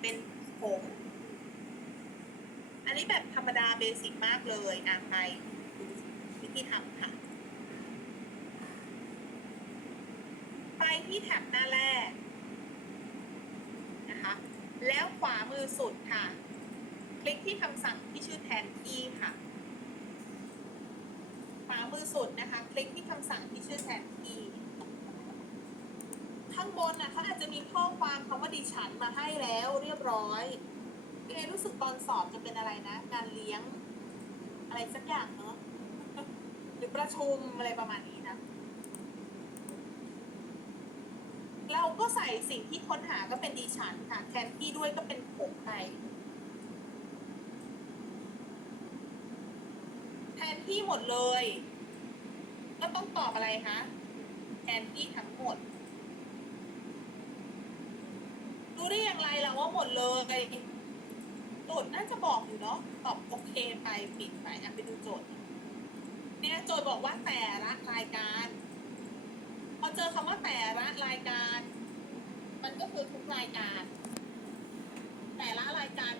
เป็นผง อันนี้แบบธรรมดาเบสิกมากเลยอะไปวิธีทำค่ะ ไปที่แท็บหน้าแรกนะคะ แล้วขวามือสุดค่ะ คลิกที่คำสั่งที่ชื่อแทนที่ค่ะ ขวามือสุดนะคะ คลิกที่คำสั่งที่ชื่อแทนที่ ข้างบนน่ะเขาอาจจะมีข้อความคำว่าดิฉันมาให้แล้วเรียบร้อยเอรู้สึกตอนสอบจะเป็นอะไรนะ การเลี้ยง อะไรสักอย่างเนาะหรือประชุมอะไรประมาณนี้นะ เราก็ใส่สิ่งที่ค้นหาก็เป็นดิฉันค่ะแทนที่ด้วยก็เป็นผมไปแทนที่หมดเลย ก็ต้องตอบอะไรคะแทนที่ทั้งหมด รู้ได้ อย่างไรล่ะว่าหมดเลยโจทย์น่าจะบอกอยู่เนาะตอบโอเคไปปิดไปอะไปดูโจทย์ เนี่ยโจทย์บอกว่าแต่ละรายการ พอเจอคำว่าแต่ละรายการ มันก็คือทุกรายการ แต่ละรายการ